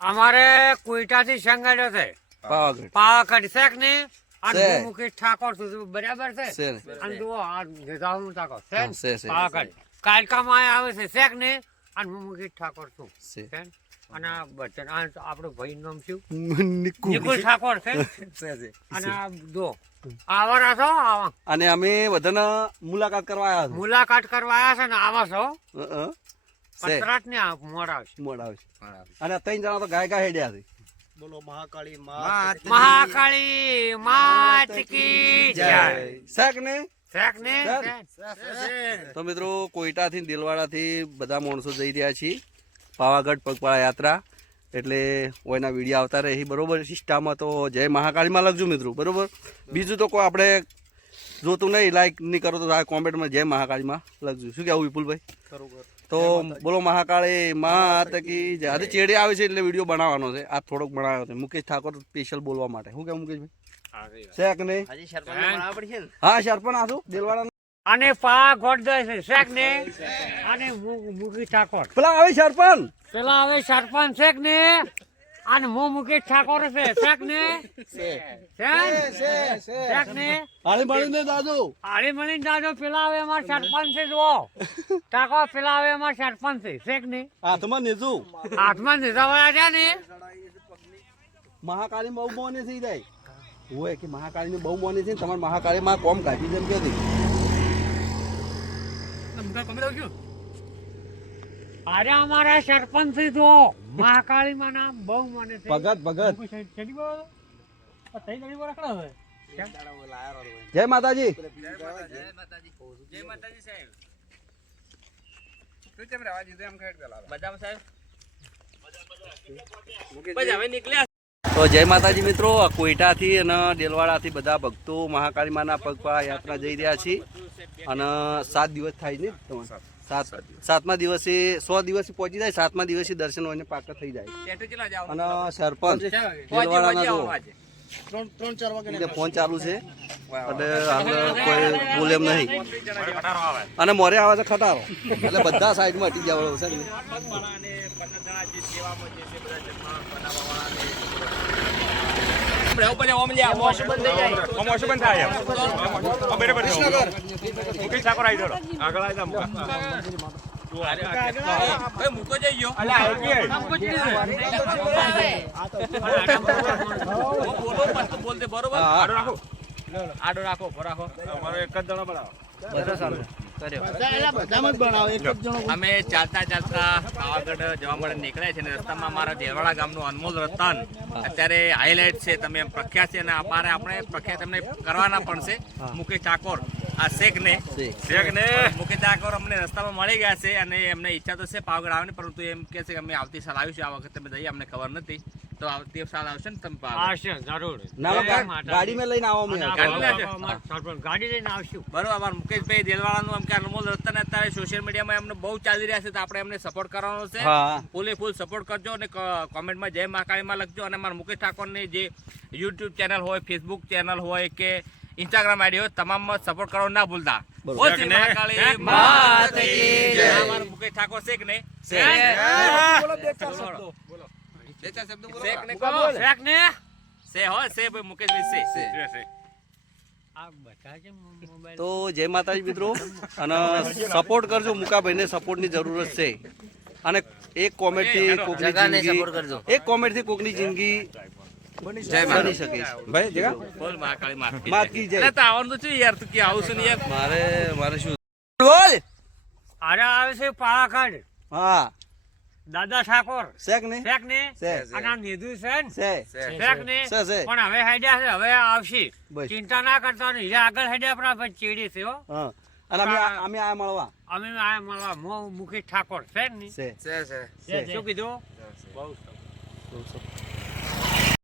અમારે કોઈટાથી સંગાડ્યો છે પાવાગઢ શેખ ને અને મુકેશ ઠાકોર સુધી બરાબર છે અને જુઓ આ ગેધાનું ઠાકોર છે પાવાગઢ કાલકામાં આવે છે શેખ ને અને હું મુકેશ ઠાકોર છું અને આ બચ્ચન આપણું ભાઈ નામ શું નિકુલ ઠાકોર છે અને આ જો આવારા છો આવા અને અમે બધાના મુલાકાત કરવા આવ્યા છે ને આવા છો પત્રાટ ને મોડ આવશે અને ત્રણ જણા તો ગાય હેડ્યા છે. બોલો મહાકાળી માત કી જય. શેખ ને તો મિત્રો કોઈટાથી દિલવાડાથી બધા માણસો જઈ રહ્યા છીએ પાવાગઢ પગપાળા યાત્રા એટલે કોઈના વિડીયો આવતા રહે બરોબર. સિસ્ટામાં તો જય મહાકાળીમાં લખજો મિત્રો બરોબર. બીજું તો કોઈ આપણે જોતું નહીં લાઈક નહીં કરો તો આ કોમેન્ટમાં જય મહાકાળીમાં લખજો. શું કહેવું વિપુલભાઈ? તો બોલો મહાકાળી માત કી જય. આજે ચેડે આવે છે એટલે વિડીયો બનાવવાનો છે. આ થોડોક બનાવ્યો છે મુકેશ ઠાકોર સ્પેશિયલ બોલવા માટે. શું કહેવું મુકેશભાઈ? શેખ ને હા સરપંચ આશું દિલવાડા અને પા ગોડ દે છે શેખ ને અને મુકેશ ઠાકોર પેલા આવે સરપંચ શેખ ને અને મુકેશ ઠાકોર છે શેખ ને શેખ ને આળી મળીને દાદો પેલા આવે અમાર સરપંચ છે જુઓ ઠાકોર પેલા આવે અમાર સરપંચ છે શેખ ને હાથમાં નેજાવાળા છે ને મહાકાળી બહુ મોને થઈ જાય હોય કે મહાકાળી ને બહુ મોને છે તમારે મહાકાળી માં કોમ કાઢી જેમ કે અરે અમારા સરપંચ છે જો મહાકાળી માં નામ બહુ મને ભગત જય માતાજી તો જય માતાજી મિત્રો કોઈટાથી અને દેલવાડાથી બધા ભક્તો મહાકાળી માના પગપાળા યાત્રા જઈ રહ્યા છીએ અને 7 દિવસ થાય ને સાતમા દિવસે 100 દિવસે પહોંચી જાય. 7મા દિવસે દર્શન હોય ને પાકા થઈ જાય. અને સરપંચ દેલવાડાના જો 3-4 વાગે ફોન ચાલુ છે એટલે હાલ કોઈ બોલે એમ નહીં અને મોરે આવે છે ખટારો એટલે બધા સાઈડમાં હટી જવાનું છે. આડો રાખો એક જ જણો બનાવો. અમે ચાલતા પાવાગઢ જવા માટે નીકળ્યા છે. રસ્તામાં અમારા દેલવાડા ગામનું અનમોલ રતન અત્યારે હાઈલાઇટ છે. તમે પ્રખ્યાત છે અને આપણે પ્રખ્યાત એમને કરવાના પણ છે. મુકેશ ઠાકોર આ શેખ ને મુકેશ ઠાકોર અમને રસ્તામાં મળી ગયા છે અને એમને ઈચ્છા તો છે પાવાગઢ આવવાની, પરંતુ એમ કે છે કે અમે આવતી સાલ આવીશું. આ વખતે તમે જઈએ અમને ખબર નથી તો આવતી સાલ આવશે ને તમે ગાડી માં લઈને આવો ગાડી લઈને આવશું બરોબર. મુકેશભાઈ દેલવાડાનું એમ કે અનમોલ રતન અત્યારે સોશિયલ મીડિયામાં એમને બહુ ચાલી રહ્યા છે તો આપણે એમને સપોર્ટ કરવાનો છે. ફૂલ સપોર્ટ કરજો અને કોમેન્ટમાં જય મહાકાળીમાં લખજો. અને અમારા મુકેશ ઠાકોરની જે યુટ્યુબ ચેનલ હોય, ફેસબુક ચેનલ હોય કે ઇન્સ્ટાગ્રામ આઈડી હોય તમામમાં સપોર્ટ કરવાનો ના ભૂલતા. મુકેશ ઠાકોર શેખ ને તો જય માતાજી મિત્રો અને સપોર્ટ કરજો. મુકાભાઈને સપોર્ટની જરૂરત છે અને એક કોમેન્ટથી કોકની જિંદગી બની શકે ભાઈ. મારે શું અરે આવે છે પાવાગઢ હા દાદા ઠાકોર શેખ ને અને નીધુ છે શેખ ને પણ હવે હેડ્યા છે હવે આવશે. ચિંતા ના કરતા ને આગળ હેડ્યા પણ ચેડી છે હો. અને અમે આ મળવા મુકેશ ઠાકોર છે ને શું કીધું બહુ